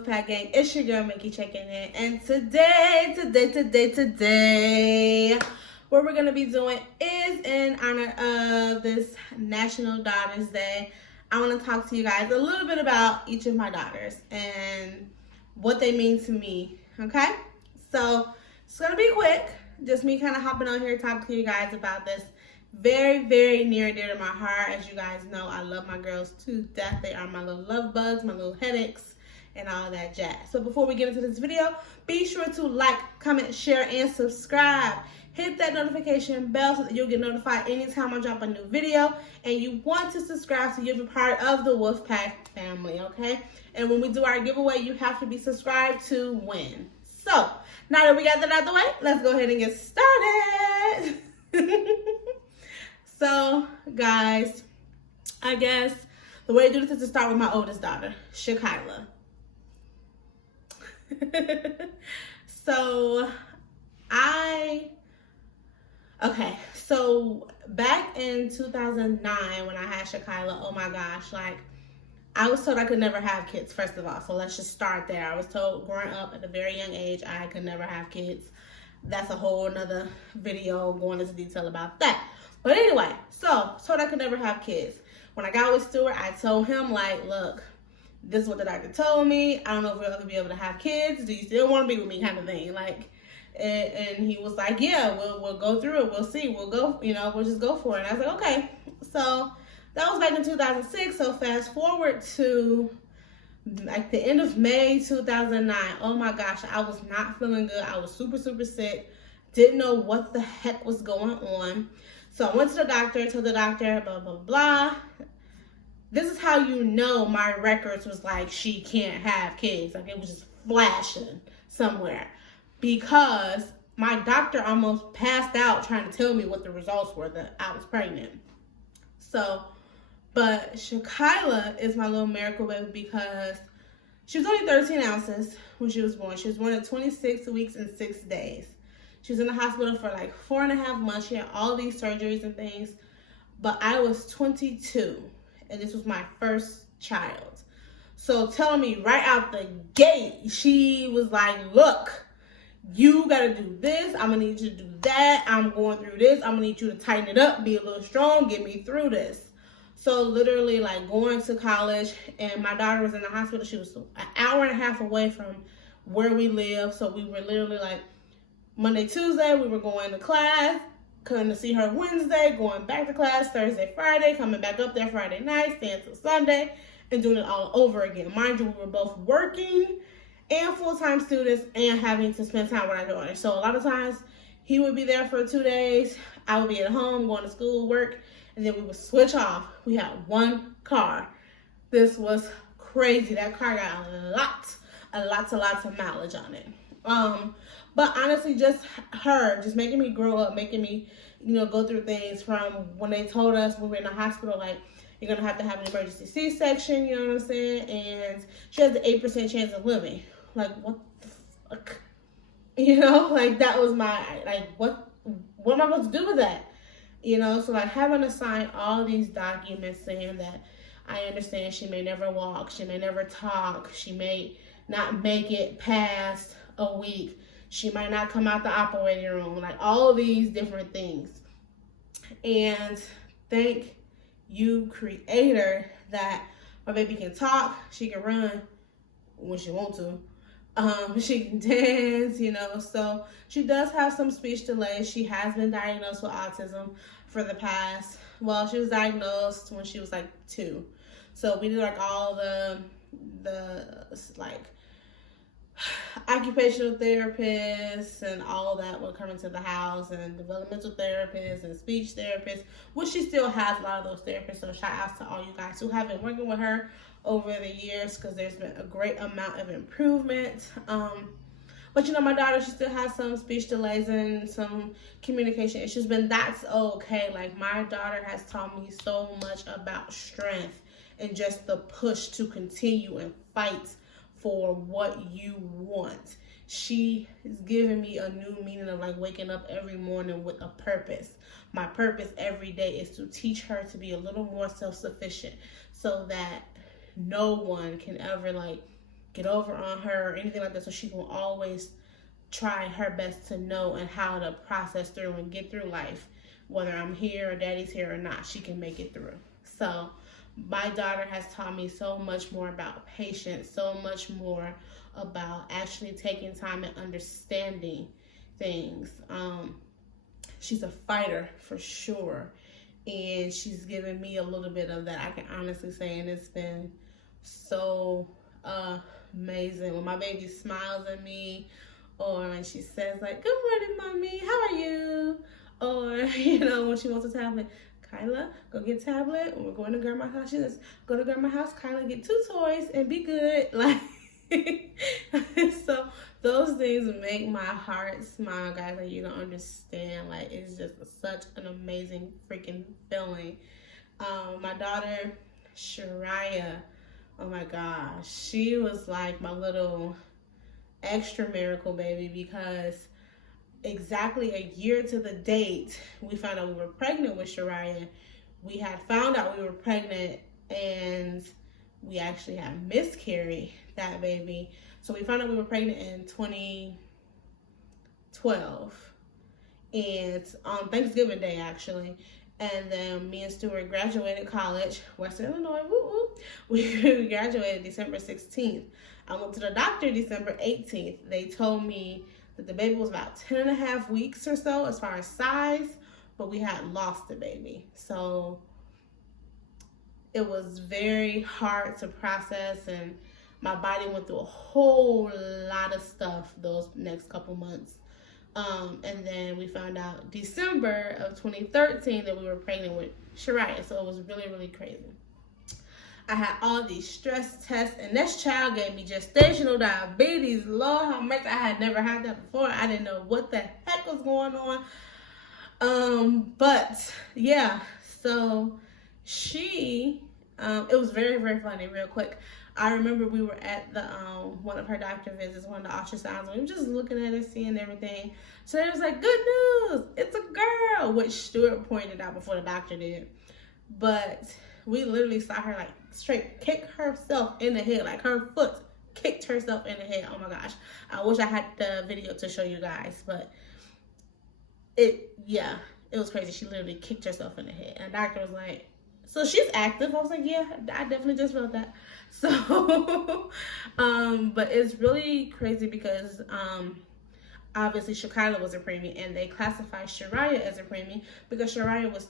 Wolfpack Gang? It's your girl Mikki checking in, and today, what we're gonna be doing is in honor of this National Daughters Day. I want to talk to you guys a little bit about each of my daughters and what they mean to me. Okay, so it's gonna be quick, just me kind of hopping on here talking to you guys about this. Very, very near and dear to my heart. As you guys know, I love my girls to death. They are my little love bugs, my little headaches, and all that jazz. So before we get into this video, be sure to like, comment, share, and subscribe. Hit that notification bell so that you'll get notified anytime I drop a new video. And you want to subscribe so you'll be part of the Wolfpack family, okay? And when we do our giveaway, you have to be subscribed to win. So now that we got that out of the way, let's go ahead and get started. So, guys, I guess the way to do this is to start with my oldest daughter, Shakila. So back in 2009 when I had Shakila, oh my gosh, like, I was told I could never have kids, first of all. So let's just start there. I was told growing up at a very young age I could never have kids. That's a whole nother video going into detail about that. But anyway, so told I could never have kids. When I got with Stuart, I told him, like, look, this is what the doctor told me. I don't know if we'll ever be able to have kids. Do you still want to be with me, kind of thing? Like, and he was like, yeah, we'll go through it. We'll see. We'll go, we'll just go for it. And I was like, okay. So that was back in 2006. So fast forward to like the end of May 2009. Oh my gosh, I was not feeling good. I was super, super sick. Didn't know what the heck was going on. So I went to the doctor, told the doctor, blah, blah, blah. This is how you know my records was like, she can't have kids. Like, it was just flashing somewhere. Because my doctor almost passed out trying to tell me what the results were that I was pregnant. So, but Shakila is my little miracle baby because she was only 13 ounces when she was born. She was born at 26 weeks and 6 days. She was in the hospital for like 4.5 months. She had all these surgeries and things. But I was 22, and this was my first child. So telling me right out the gate, she was like, look, you got to do this. I'm going to need you to do that. I'm going through this. I'm going to need you to tighten it up, be a little strong, get me through this. So literally, like, going to college, and my daughter was in the hospital. She was an hour and a half away from where we live. So we were literally like, Monday, Tuesday, we were going to class, coming to see her Wednesday, going back to class Thursday, Friday, coming back up there Friday night, staying till Sunday, and doing it all over again. Mind you, we were both working and full-time students and having to spend time with our daughter. So a lot of times, he would be there for 2 days. I would be at home, going to school, work, and then we would switch off. We had one car. This was crazy. That car got lots of mileage on it. But honestly, just her, just making me grow up, making me, go through things from when they told us when we were in the hospital, like, you're going to have an emergency C-section, you know what I'm saying? And she has the 8% chance of living. Like, what the fuck? Like, that was my, like, what am I supposed to do with that? So, like, having to sign all these documents saying that I understand she may never walk, she may never talk, she may not make it past a week. She might not come out the operating room, like all these different things. And thank you, Creator, that my baby can talk, she can run when she wants to. She can dance, So she does have some speech delays. She has been diagnosed with autism for the past, she was diagnosed when she was like 2. So we did like all the like occupational therapists and all that will come into the house, and developmental therapists and speech therapists, which she still has a lot of those therapists. So shout out to all you guys who have been working with her over the years, because there's been a great amount of improvement. But my daughter, she still has some speech delays and some communication issues, but that's okay. Like, my daughter has taught me so much about strength and just the push to continue and fight for what you want. She is giving me a new meaning of like waking up every morning with a purpose. My purpose every day is to teach her to be a little more self-sufficient so that no one can ever like get over on her or anything like that. So she will always try her best to know and how to process through and get through life. Whether I'm here or daddy's here or not, she can make it through. So my daughter has taught me so much more about patience, so much more about actually taking time and understanding things. She's a fighter for sure, and she's given me a little bit of that, I can honestly say, and it's been so amazing. When my baby smiles at me, or when she says like, "Good morning, mommy, how are you?" Or, you know, when she wants a tablet, "Kyla, go get tablet. When we're going to grandma's house," she says, "Go to grandma's house, Kyla, get 2 toys and be good." Like, so those things make my heart smile, guys. Like, you don't understand. Like, it's just such an amazing freaking feeling. My daughter, Shariah, oh my gosh, she was like my little extra miracle baby, because exactly a year to the date, we found out we were pregnant with Shariah. We had found out we were pregnant, and we actually had miscarried that baby. So we found out we were pregnant in 2012, and on Thanksgiving Day, actually. And then me and Stuart graduated college, Western Illinois, woo woo. We graduated December 16th. I went to the doctor December 18th. They told me that the baby was about 10 and a half weeks or so as far as size, but we had lost the baby. So it was very hard to process, and my body went through a whole lot of stuff those next couple months. And then we found out December of 2013 that we were pregnant with Shariah. So it was really, really crazy. I had all these stress tests, and this child gave me gestational diabetes. Lord how much, I had never had that before. I didn't know what the heck was going on. But yeah, so she, it was very, very funny. Real quick, I remember we were at the one of her doctor visits, one of the ultrasounds, and we were just looking at her, seeing everything. So it was like, "Good news, it's a girl," which Stuart pointed out before the doctor did. But we literally saw her like straight kick herself in the head, like her foot kicked herself in the head. Oh my gosh, I wish I had the video to show you guys, but it was crazy. She literally kicked herself in the head, and the doctor was like, "So she's active?" I was like, "Yeah, I definitely just felt that." So but it's really crazy because obviously Shakila was a preemie, and they classified Shariah as a preemie because Shariah was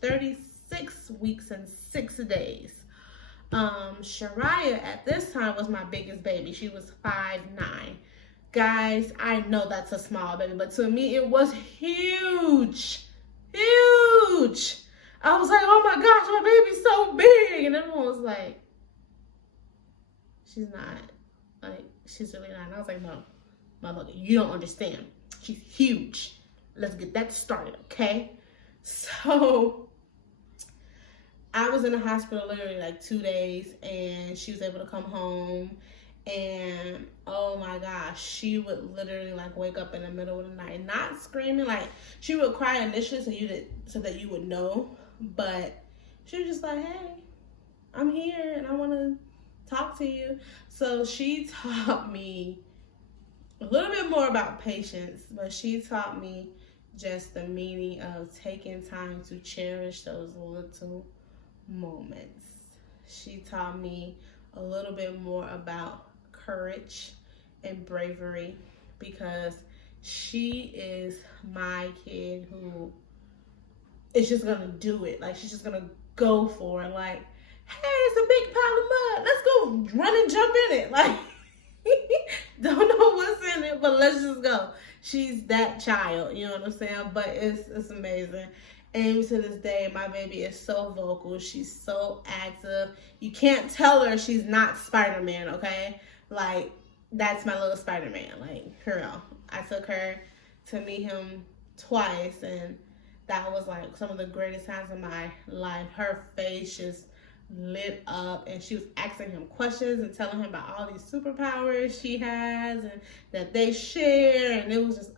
36 weeks and 6 days. Shariah at this time was my biggest baby. She was 5'9". Guys, I know that's a small baby, but to me it was huge. Huge. I was like, "Oh my gosh, my baby's so big." And everyone was like, "She's not. Like, she's really not." And I was like, "No, motherfucker, you don't understand. She's huge. Let's get that started, okay?" So I was in the hospital literally like 2 days, and she was able to come home. And oh my gosh, she would literally like wake up in the middle of the night, not screaming. Like, she would cry initially so that you would know, but she was just like, "Hey, I'm here and I want to talk to you." So she taught me a little bit more about patience, but she taught me just the meaning of taking time to cherish those little moments. She taught me a little bit more about courage and bravery, because she is my kid who is just gonna do it. Like, she's just gonna go for it. Like, "Hey, it's a big pile of mud. Let's go run and jump in it." Like, don't know what's in it, but let's just go. She's that child, you know what I'm saying? But it's amazing. And to this day, my baby is so vocal. She's so active. You can't tell her she's not Spider-Man, okay? Like, that's my little Spider-Man. Like, girl. I took her to meet him twice, and that was like some of the greatest times of my life. Her face just lit up, and she was asking him questions and telling him about all these superpowers she has and that they share, and it was just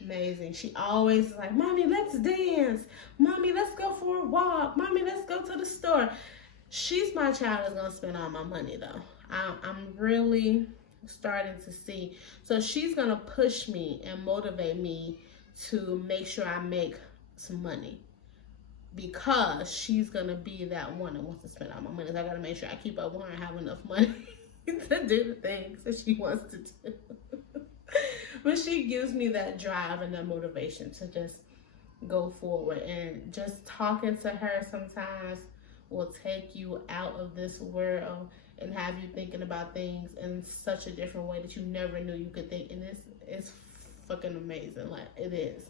amazing. She always was like, "Mommy, let's dance. Mommy, let's go for a walk. Mommy, let's go to the store." she's my child that's gonna spend all my money though. I'm really starting to see. So she's gonna push me and motivate me to make sure I make some money, because she's gonna be that one that wants to spend all my money. So I gotta make sure I keep up with her and have enough money to do the things that she wants to do. But she gives me that drive and that motivation to just go forward. And just talking to her sometimes will take you out of this world and have you thinking about things in such a different way that you never knew you could think. And it's fucking amazing. Like, it is.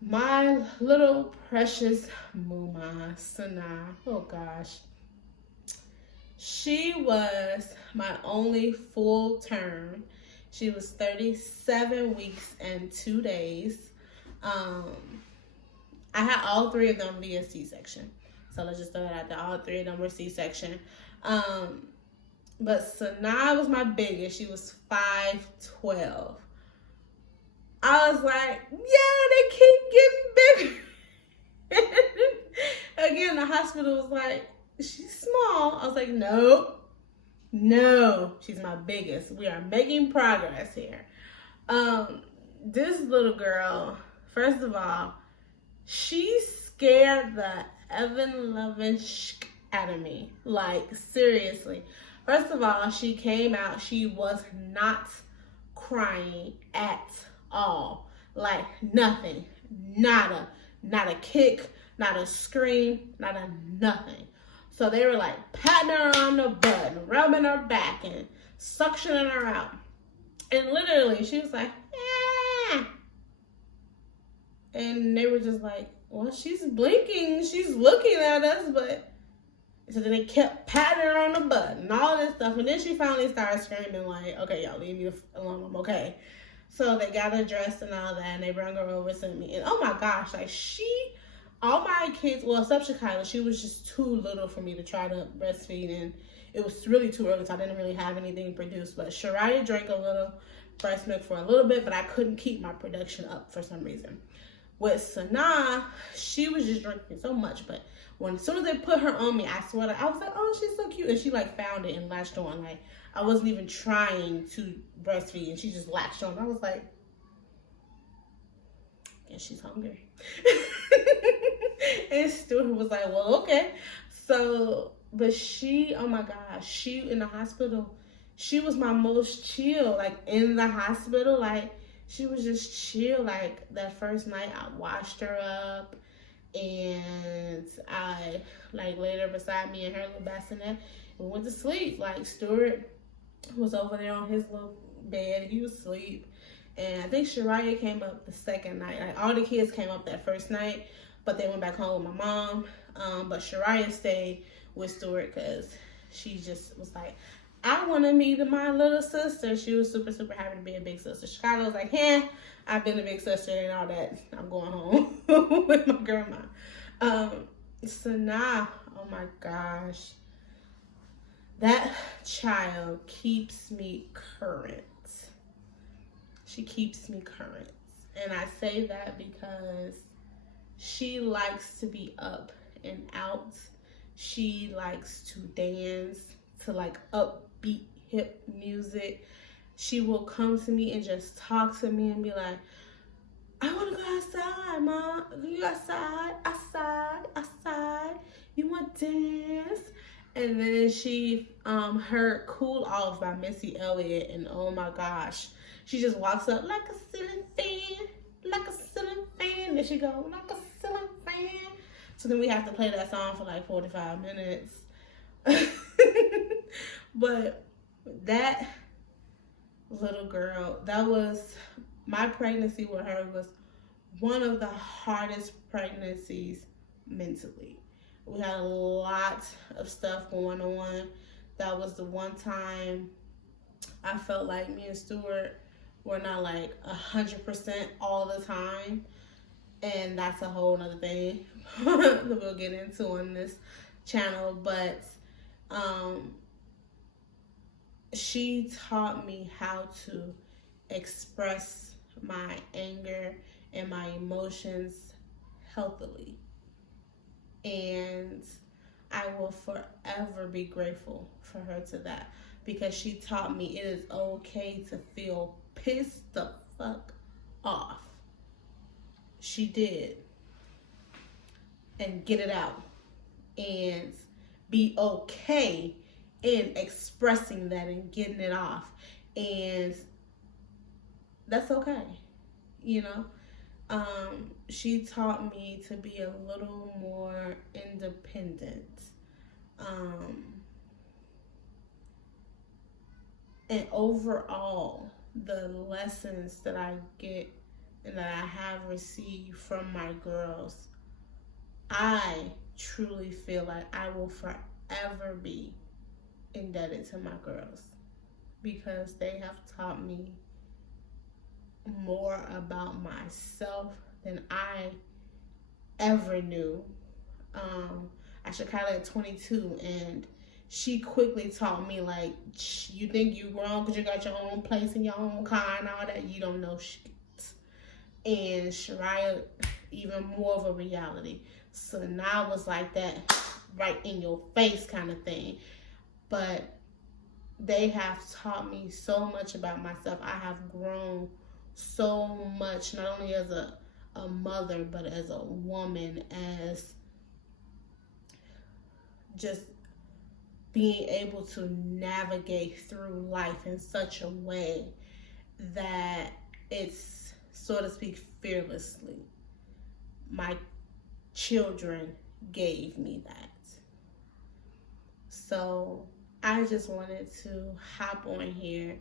My little precious Muma Sana, oh gosh, she was my only full term. She was 37 weeks and 2 days. I had all three of them via C-section. So let's just throw that out there. All three of them were C-section. But Sana was my biggest. She was 5'12". I was like, yeah, they keep getting bigger. Again, the hospital was like, she's small. I was like, no, she's my biggest. We are making progress here. This little girl, first of all, she scared the Evan loving out of me. Like, seriously. First of all, she came out, she was not crying at all. Like, nothing. Nada. Not a kick, not a scream, not a nothing. So they were like patting her on the butt, and rubbing her back, and suctioning her out. And literally, she was like, eh. And they were just like, well, she's blinking, she's looking at us, but... So then they kept patting her on the butt and all this stuff. And then she finally started screaming like, okay, y'all leave me alone, I'm okay. So they got her dressed and all that, and they brought her over to me. And oh my gosh, like all my kids, well, except Kyla, she was just too little for me to try to breastfeed. And it was really too early, so I didn't really have anything produced. But Shariah drank a little breast milk for a little bit, but I couldn't keep my production up for some reason. With Sana, she was just drinking so much, but as soon as they put her on me, I swear, I was like, oh, she's so cute. And she like found it and latched on. Like, I wasn't even trying to breastfeed, and she just latched on. I was like, and she's hungry. And Stuart was like, well, okay. So, but she, oh my gosh, she in the hospital, she was my most chill. Like, in the hospital, like, she was just chill. Like, that first night, I washed her up, and I, like, laid her beside me in her little bassinet. We went to sleep. Like, Stuart was over there on his little bed. He was asleep. And I think Shariah came up the second night. Like, all the kids came up that first night, but they went back home with my mom. But Shariah stayed with Stuart because she just was like, I want to meet my little sister. She was super, super happy to be a big sister. Chicago was like, I've been a big sister and all that. I'm going home with my grandma. So now, oh my gosh, that child keeps me current. She keeps me current. And I say that because she likes to be up and out. She likes to dance to like upbeat hip music. She will come to me and just talk to me and be like, I want to go outside, Mom. You outside, outside. You want to dance? And then she heard Cool Off by Missy Elliott, and oh my gosh, she just walks up like a ceiling fan, like a ceiling fan. And she go, like a ceiling fan. So then we have to play that song for like 45 minutes. But that little girl, that was, my pregnancy with her was one of the hardest pregnancies mentally. We had a lot of stuff going on. That was the one time I felt like me and Stuart were not like 100% all the time. And that's a whole nother thing that we'll get into on this channel. But she taught me how to express my anger and my emotions healthily. And I will forever be grateful for her to that, because she taught me it is okay to feel pissed the fuck off. She did. And get it out. And be okay in expressing that and getting it off. And that's okay. You know? She taught me to be a little more independent. And overall, the lessons that I get and that I have received from my girls, I truly feel like I will forever be indebted to my girls, because they have taught me more about myself than I ever knew. I should call at 22, and she quickly taught me, like, you think you grown because you got your own place and your own car and all that? You don't know shit. And Shariah, even more of a reality. So now it's like that right in your face kind of thing. But they have taught me so much about myself. I have grown so much, not only as a mother, but as a woman, as just being able to navigate through life in such a way that it's, so to speak, fearlessly. My children gave me that. So I just wanted to hop on here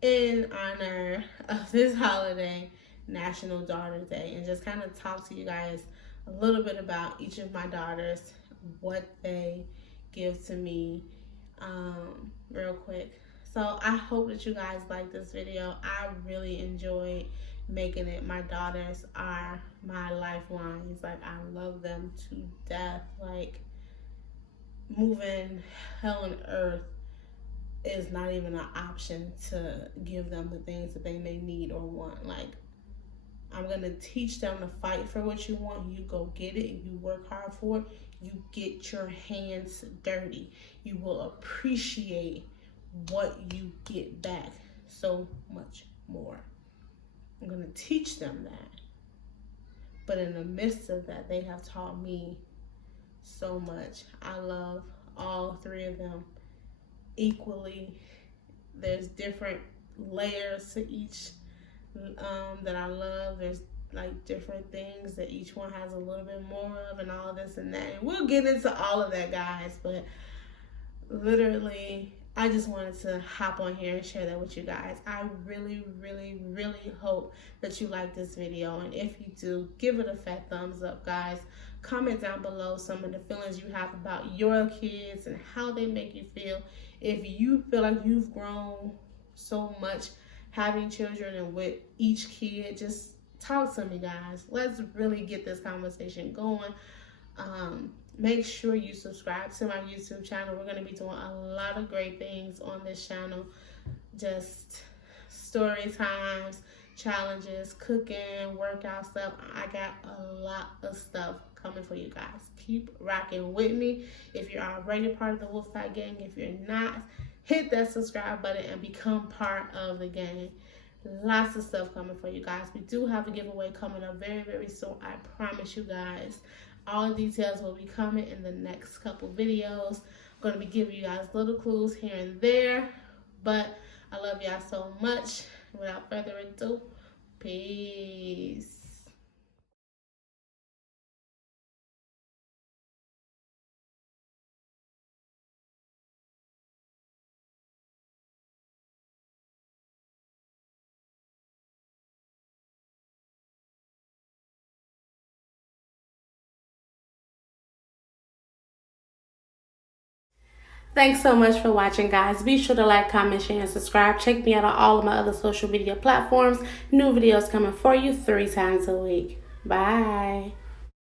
in honor of this holiday, National Daughter Day, and just kind of talk to you guys a little bit about each of my daughters, what they give to me, real quick. So I hope that you guys like this video. I really enjoyed making it. My daughters are my lifelines. Like, I love them to death. Like, moving hell and earth is not even an option to give them the things that they may need or want. Like, I'm going to teach them to fight for what you want. You go get it. You work hard for it. You get your hands dirty. You will appreciate what you get back so much more. I'm going to teach them that. But in the midst of that, they have taught me so much. I love all three of them equally. There's different layers to each that I love. There's like different things that each one has a little bit more of, and all this and that. And we'll get into all of that, guys. But literally, I just wanted to hop on here and share that with you guys. I really, really, really hope that you like this video. And if you do, give it a fat thumbs up, guys. Comment down below some of the feelings you have about your kids and how they make you feel. If you feel like you've grown so much having children and with each kid, just talk to me, guys. Let's really get this conversation going. Make sure you subscribe to my YouTube channel. We're going to be doing a lot of great things on this channel. Just story times, challenges, cooking, workout stuff. I got a lot of stuff coming for you guys. Keep rocking with me. If you're already part of the Wolfpack gang, if you're not, hit that subscribe button and become part of the gang. Lots of stuff coming for you guys. We do have a giveaway coming up very, very soon. I promise you guys. All details will be coming in the next couple videos. I'm going to be giving you guys little clues here and there. But I love y'all so much. Without further ado, peace. Thanks so much for watching, guys. Be sure to like, comment, share, and subscribe. Check me out on all of my other social media platforms. New videos coming for you 3 times a week. Bye.